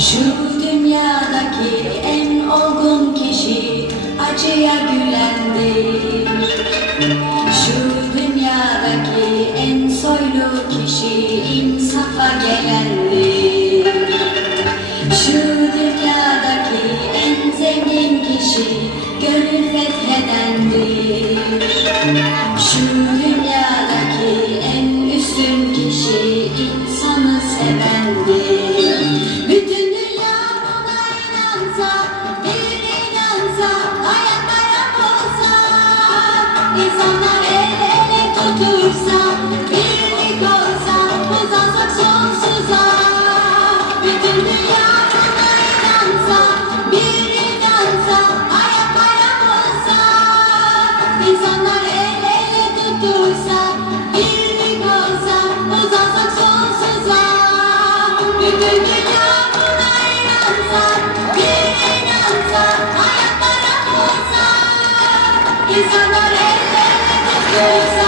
Şu dünyadaki en olgun kişi acıya gülendir. Şu dünyadaki en soylu kişi insafa gelendir. Şu dünyadaki en zengin kişi gönül fethedendir. Şu dünyadaki en üstün kişi insanı sevendir. Bütün dünya buna inansa, bir inansa, hayatlara olsa, insanlar el ele tutuşsa, birlik olsa, uzansak sonsuza. Bütün dünya buna inansa, bir inansa, hayatlara olsa, insanlar el ele tutuşsa, birlik olsa, uzansak sonsuza. Bütün dünya buna inansa, bir inansa, hayatlara olsa, insanlar el ele tutuşsa.